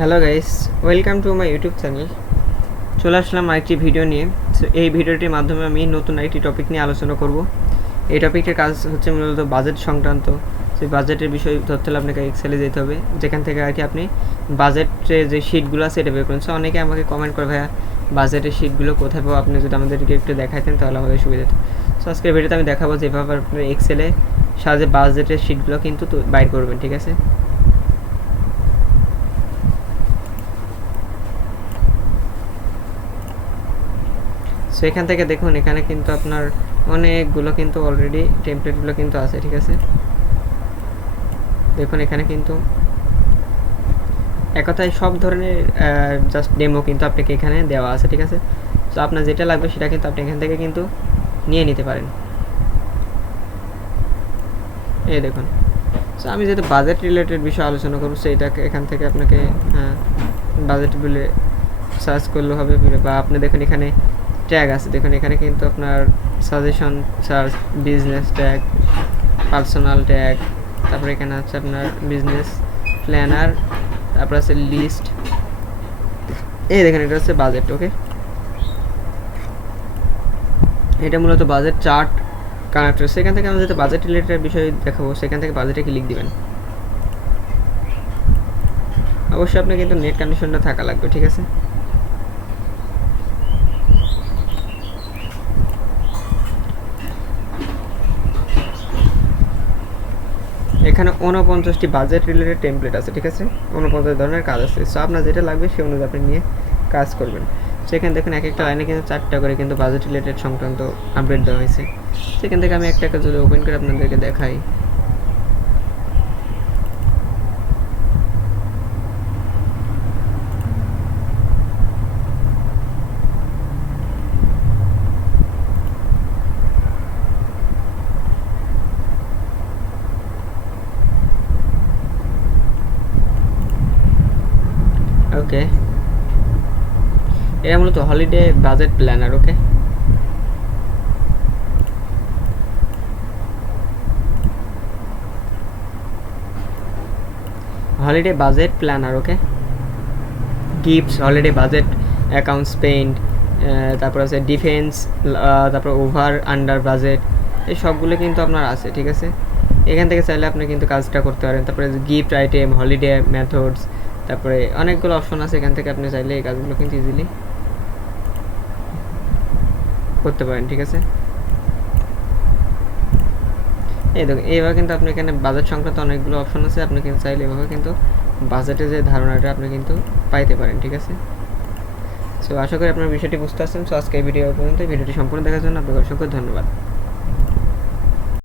Hello guys, welcome to my YouTube channel. চলে আসলাম আরেকটি video নিয়ে। সো এই ভিডিওটির মাধ্যমে আমি নতুন আরেকটি টপিক নিয়ে আলোচনা করব। এই টপিকটির কাজ হচ্ছে মূলত বাজেট সংক্রান্ত। সেই বাজেটের বিষয় ধরতে হলে আপনাকে এক্সেলে যেতে হবে, যেখান থেকে আর কি আপনি বাজেটের যে শিটগুলো আছে এটা বের করুন। সো অনেকে আমাকে কমেন্ট করে, ভাইয়া বাজেটের শিটগুলো কোথায় পাবো, আপনি যদি আমাদেরকে একটু দেখাতেন তাহলে আমাদের সুবিধা হতো। সো আজকের ভিডিওতে আমি দেখাবো যেভাবে আপনার এক্সেলে সাহায্যে বাজেটের শিটগুলো কিন্তু বাইর করবেন, ঠিক আছে। সো এখান থেকে দেখুন, এখানে কিন্তু আপনার অনেকগুলো কিন্তু অলরেডি টেমপ্লেটগুলো কিন্তু আছে, ঠিক আছে। দেখুন এখানে কিন্তু এক কথায় সব ধরনের জাস্ট ডেমো কিন্তু আপনাকে এখানে দেওয়া আছে, ঠিক আছে। সো আপনার যেটা লাগবে সেটা কিন্তু আপনি এখান থেকে কিন্তু নিয়ে নিতে পারেন। এই দেখুন, সো আমি যেহেতু বাজেট রিলেটেড বিষয়ে আলোচনা করবো, সেইটাকে এখান থেকে আপনাকে বাজেট বলে সার্চ করলে হবে, বা আপনি দেখুন এখানে ট্যাগ আছে। দেখুন এখানে কিন্তু আপনার suggestion search, business tag, personal tag, তারপরে এখানে আছে আপনার বিজনেস প্ল্যানার, তারপর আছে লিস্ট। এই দেখেন এটা হচ্ছে বাজেট, ওকে। এটা মূলত বাজেট চার্ট কানেক্টর। সেখান থেকে আমরা যেটা বাজেট রিলেটেড বিষয় দেখাবো, সেখান থেকে বাজেটে ক্লিক দিবেন। অবশ্যই আপনার কিন্তু নেট কানেকশনটা থাকা লাগবে, ঠিক আছে। এখানে 49টি বাজেট রিলেটেড টেমপ্লেট আছে, ঠিক আছে। 49 ধরনের কাজ আছে। সো আপনার যেটা লাগবে সেই অনুযায়ী আপনি নিয়ে কাজ করবেন। সেখানে দেখুন এক একটা লাইনে কিন্তু 4টা করে কিন্তু বাজেট রিলেটেড সংক্রান্ত আপডেট দেওয়া হয়েছে। সেখান থেকে আমি একটা যদি ওপেন করে আপনাদেরকে দেখাই, ওকে। এটা মূলত holiday budget planner, okay. Holiday budget planner, okay. Gifts, holiday budget accounts paint, তারপর আছে ডিফেন্স, তারপর ওভার আন্ডার বাজেট, এই সবগুলো কিন্তু আপনার আছে, ঠিক আছে। এখান থেকে চাইলে আপনি কিন্তু কাজটা করতে পারেন। তারপরে গিফট আইটেম, হলিডে মেথডস, তারপরে অনেকগুলো অপশন আছে। এখান থেকে আপনি চাইলে এই কাজগুলো কিন্তু ইজিলি করতে পারেন, ঠিক আছে। এই দেখুন এইভাবে কিন্তু আপনি এখানে বাজেট সংক্রান্ত অনেকগুলো অপশন আছে। আপনি কিন্তু চাইলে এভাবে কিন্তু বাজেটের যে ধারণাটা আপনি কিন্তু পাইতে পারেন, ঠিক আছে। সো আশা করি আপনার বিষয়টি বুঝতে পারছেন। সো আজকে এই ভিডিও পর্যন্ত। ভিডিওটি সম্পূর্ণ দেখার জন্য আপনাকে অসংখ্য ধন্যবাদ।